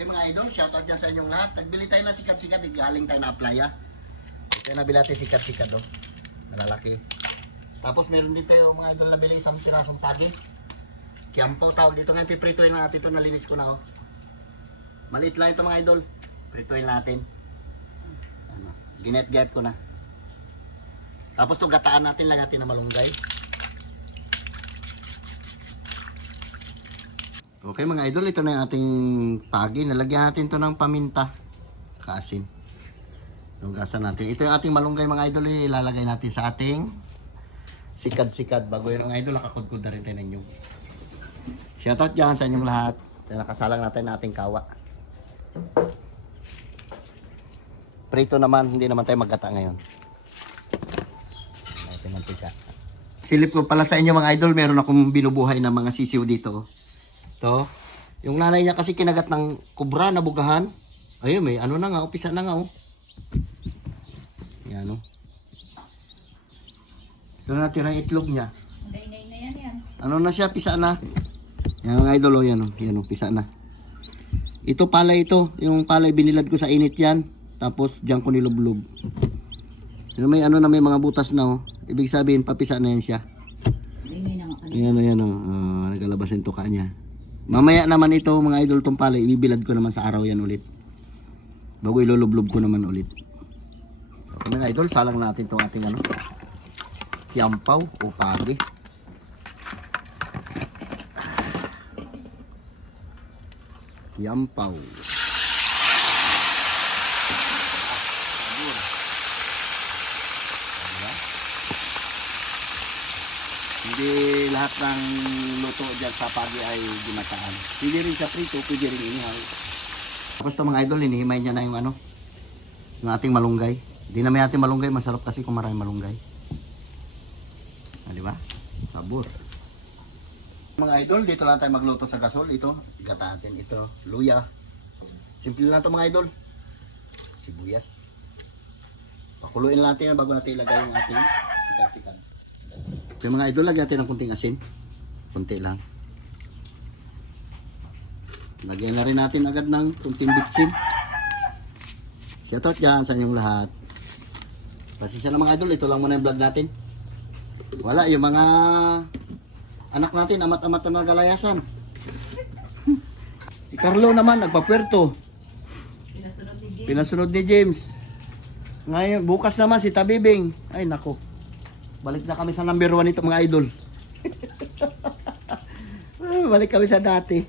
Okay mga idol, shoutout dyan sa inyong lahat. Nagbili tayo ng sikat-sikat, galing tayo na playa. Ito na nabili natin sikat-sikat do. Malalaki. Tapos meron din tayo mga idol nabili isang pirasong tagi. Kiampaw tawag dito. Ngayon piprituin natin ito, nalinis ko na oh. Maliit lang ito mga idol. Prituin natin. Ano, ginet-get ko na. Tapos itong gataan natin, lagatin na malunggay. Okay mga idol, ito na yung ating pagi. Nalagyan natin ito ng paminta. Kaasin. Lugasan natin. Ito yung ating malunggay mga idol. Ilalagay natin sa ating sikad-sikad. Bago yun mga idol, nakakudkod na rin tayo ninyo. Shoutout dyan sa inyong lahat. Nakasalang natin na ating kawa. Prito naman, hindi naman tayo maggata ngayon. Natin mantika. Silip ko pala sa inyo mga idol, meron akong binubuhay na mga sisiw dito. To, yung nanay niya kasi kinagat ng kubra na bugahan. Ayun, may ano na nga, upisa na nga oh. Yan oh. Ito na natira yung itlog niya. Nay na yan. Ano na siya, pisa na. Yan mga idol oh, yan oh, pisa na. Ito palay ito, yung palay binilad ko sa init yan. Tapos diyan ko nilublob. May ano na may mga butas na oh. Ibig sabihin papisa na yan siya. Ayan oh, nagalabas yung tuka niya. Mamaya naman ito mga idol tong palay, ibibilad ko naman sa araw yan ulit. Bago ilulublob ko naman ulit. Okay mga idol, salang natin itong ating ano, kiampaw o pagi. Kiampaw. Hindi lahat ng luto dyan sa pagi ay ginataan. Pwede rin sa prito, pwede rin inihaw. Tapos ito mga idol, inihimay niya na yung ano, yung ating malunggay. Hindi naman ating malunggay, masarap kasi kung maraming malunggay. Ah, di ba? Sabor. Mga idol, dito lang tayo magluto sa gasol. Ito, igata natin ito, luya. Simple lang ito mga idol. Sibuyas. Pakuluin natin bago natin ilagay yung ating sikat-sikat. Yung mga idol, lagyan natin ng kunting asin. Kunti lang. Lagyan na rin natin agad ng kunting bitsin. Shoutout dyan sa inyong lahat. Pasensya na mga idol, ito lang muna yung vlog natin. Wala, yung mga anak natin, amat-amat na nagalayasan. Si Carlo naman, nagpapuerto. Pinasunod ni James. Ngayon, bukas naman si Tabibing. Ay nako. Balik na kami sa number 1 nito mga idol. Balik kami sa dati.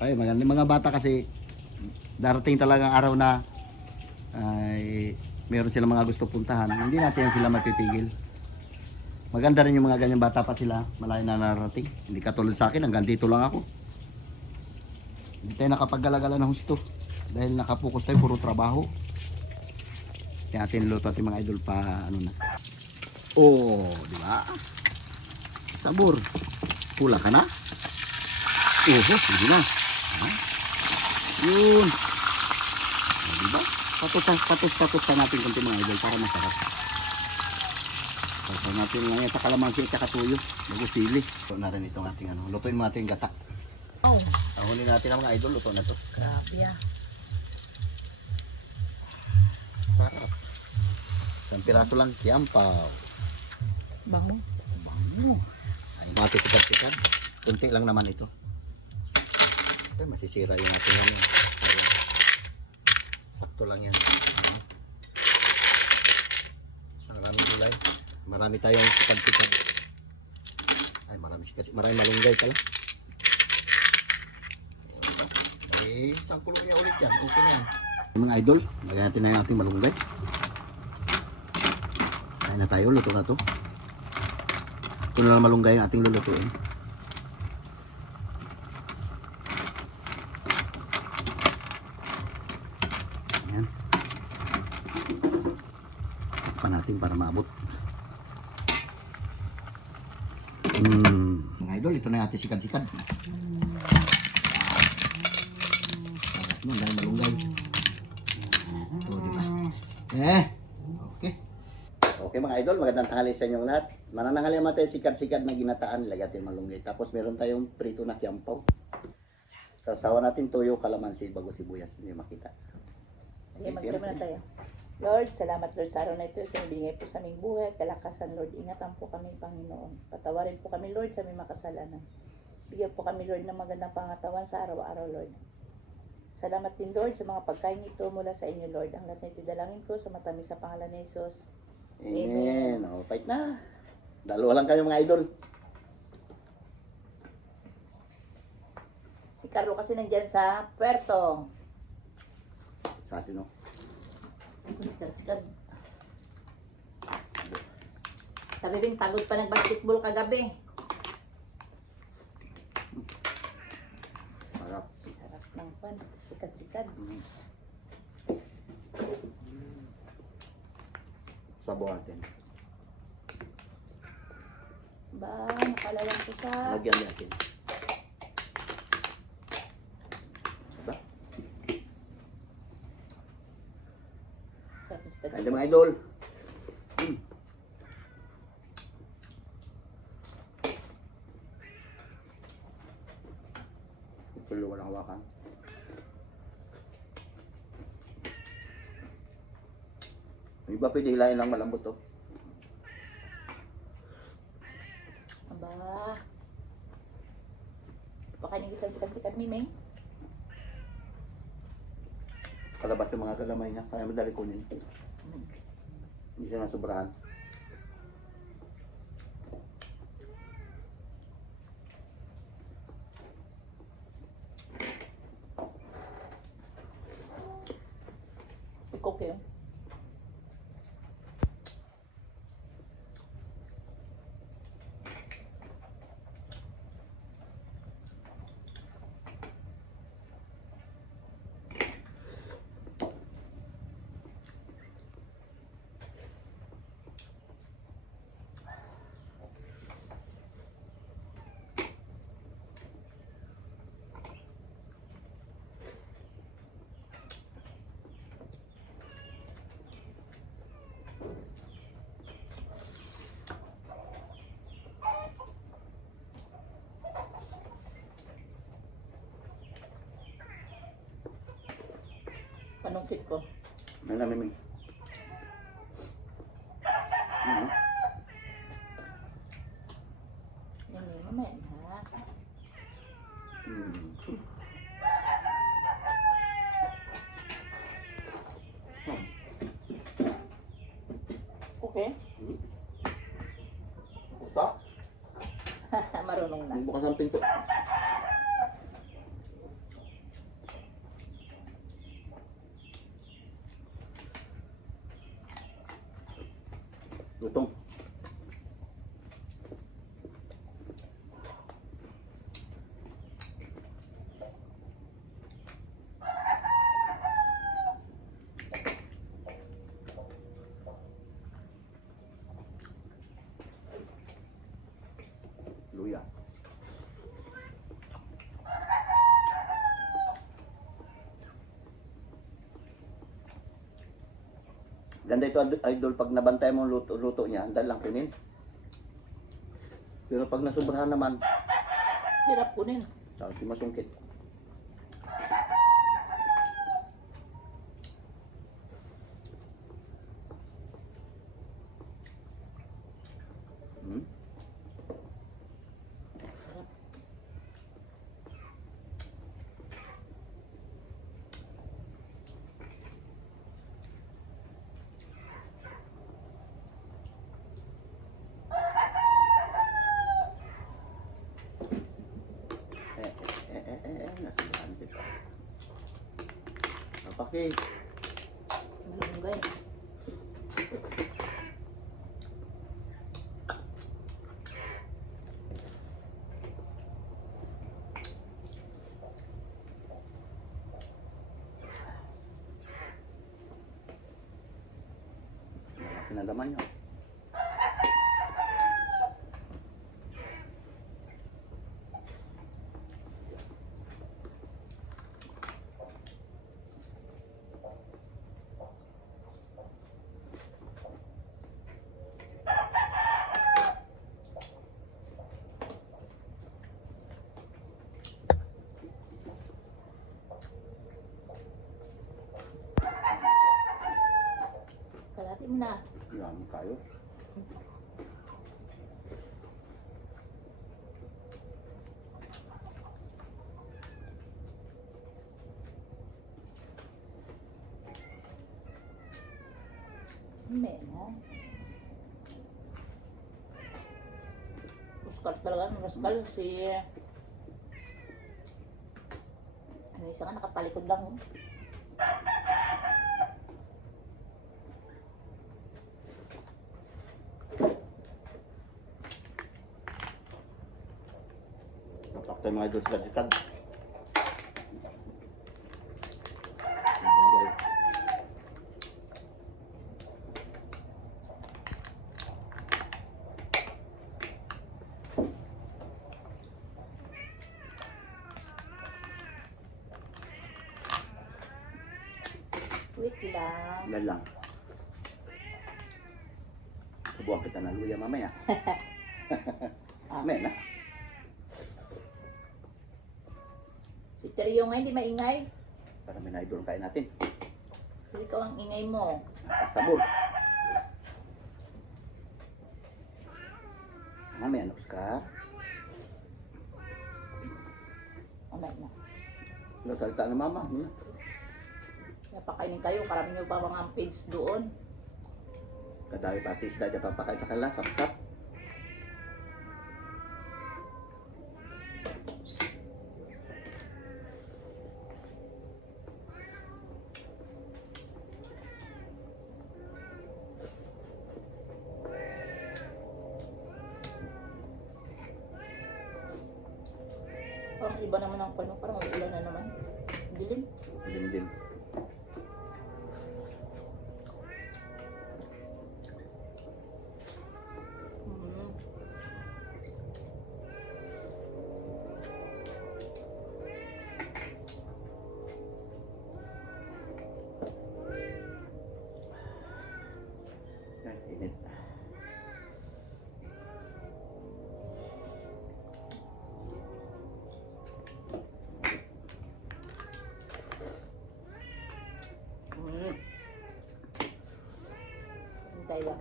Ay, maganda mga bata kasi darating talaga ang araw na ay meron silang mga gusto puntahan. Hindi natin sila mapipigil. Maganda rin yung mga ganyang bata pa sila. Malayo na narating. Hindi katulad sa akin, hanggang dito lang ako. Hindi tayo nakapaggalagala ng husto. Dahil nakapokus tayo, puro trabaho. Kaya natin luto ating mga idol pa ano na. Oh, di ba? Sabor. Pula ka na? Sige na. Yun. Di ba? Patos natin kunti mga idol para masarap. Patos natin lang yan sa kalamansi at saka tuyo. Bago sili. Luto na rin itong ating ano. Lutuin mo natin yung gata. Oh. Tahunin natin ang mga idol. Luto na to. Grabe ah. Sarap. Isang piraso lang kiampaw. Bango. Ay, mati-sikat-sikat. Kunti lang naman ito. Ay, masisira yung ating ano. Ayan. Sakto lang yan. Maraming gulay. Marami tayong sikat-sikat. Ay, maraming malunggay pala. Ay, isang kulong niya ulit yan. Okay na yan. Mga idol, lagyan natin na yung ating malunggay. Ayan na tayo, luto na to. Ito na lang malunggay ang ating lulutuin. Ayan. Pa natin para maabot. Mga idol, ito na yung ating sikad-sikad. Ang dahil malunggay. Ito, diba? Okay. Okay mga idol, magandang tanghali sa inyong lahat. Manananghali naman tayo sikat-sikat na ginataan, lagyan natin malunggay. Tapos meron tayong prito na kiampaw. Sasawa natin toyo, kalamansi, bago sibuyas. Hindi makita. Sige, mag-pray muna tayo. Lord, salamat Lord sa araw na ito. Sinibigay po sa aming buhay, kalakasan Lord. Ingatan po kami, Panginoon. Patawarin po kami Lord sa aming makasalanan. Bigyan po kami Lord ng magandang pangatawan sa araw-araw Lord. Salamat din Lord sa mga pagkain ito mula sa inyo Lord. Ang lahat na ito dalangin ko sa matamis sa pangalan ni Jesus. Amen. O, fight na. Dalawa lang kayo mga idol. Si Carlo kasi nandyan sa Puerto. Sa atin, no? Sikat. Sabi rin, pagod pa nag-basketball kagabi. Sarap. Sarap ng pan. Sikat. Sabaw natin. Ba, nakalawang ko sa... Lagyan natin. Diba? Sarap ng sikat. Kain mga idol. Ito walang hawakan. Yung iba pwede hilahin lang malambot to. Aba. Baka hindi kita sikat mimeng. Kalabat yung mga kalamay niya. Kaya madali kunin. Hindi siya nasubrahan. I-cook yun. Panungkit ko. May namimig. Mimeng, mamaya na. Okay? Puta. Marunong na. Bukas ang pinto. Lutong. Luya. Ganda ito idol, pag nabantay mo ang luto niya, dahil lang kunin. Pero pag nasubrahan naman, Hirap kunin. di masungkit. Sarap. Nasubrahan kita. Napaki. Malunggay. Pinalaman nyo. mo na. Yan kayo. Hindi, no? Ruskal talaga. Ruskal si... Ano isa nga, nakatalikod lang. Oh. Sakto yung mga idol sila sikat. Wait lang. Ilan lang. Subuhan kita ng luya mamaya. Amen na. Si Teryo nga hindi maingay. Para may na-idol ang kain natin. Pero ikaw ang ingay mo. Nakasabor. Mamaya ano ka? Mamaya na. Ano salita ng mama? Napakainin kayo. Karami nyo pa mga feeds doon. Kadali pati isda dyan papakain sa kanila. Sap-sap. Parang iba naman ang pano. Parang ulan na naman. Dilim. Dilim-dim. Mm. Ay, init. Mm. Hintay lang.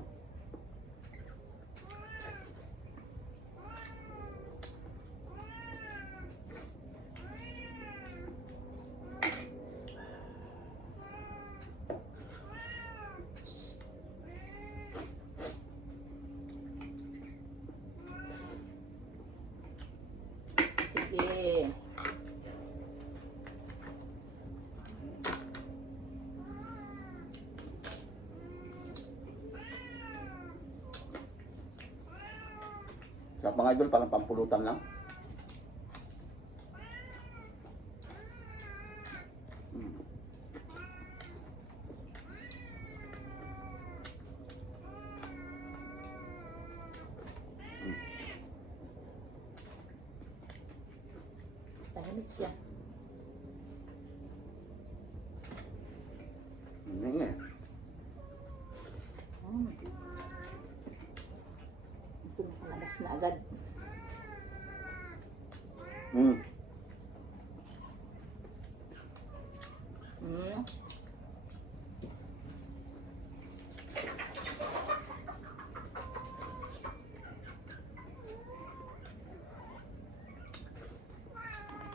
Sige. Sa mga idol, parang pampulutan lang. Hmm. Tahimik siya. Hindi. Mm. Ito nakalabas na agad. Hmm. Mm.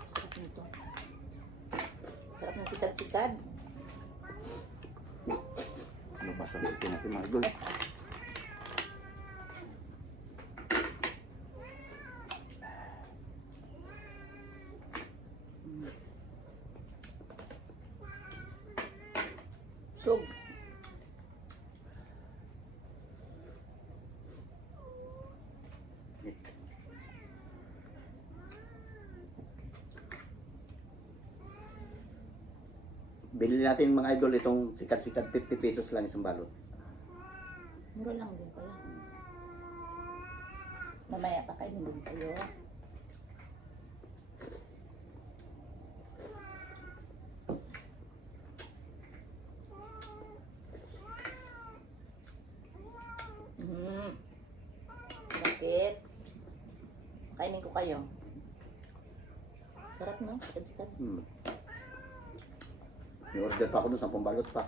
Sarap nito. Sarap ng sikad-sikad. Ano ba sa luto natin mga idol? Sug. Bili natin mga idol itong sikat-sikat 50 pesos lang isang balot. Mura lang din pala. Mamaya pakainin din kayo. Bakit? Kainin ko kayo. Sarap no? Sikat-sikat. Hmm. May order pa ako doon, 10 balot pa.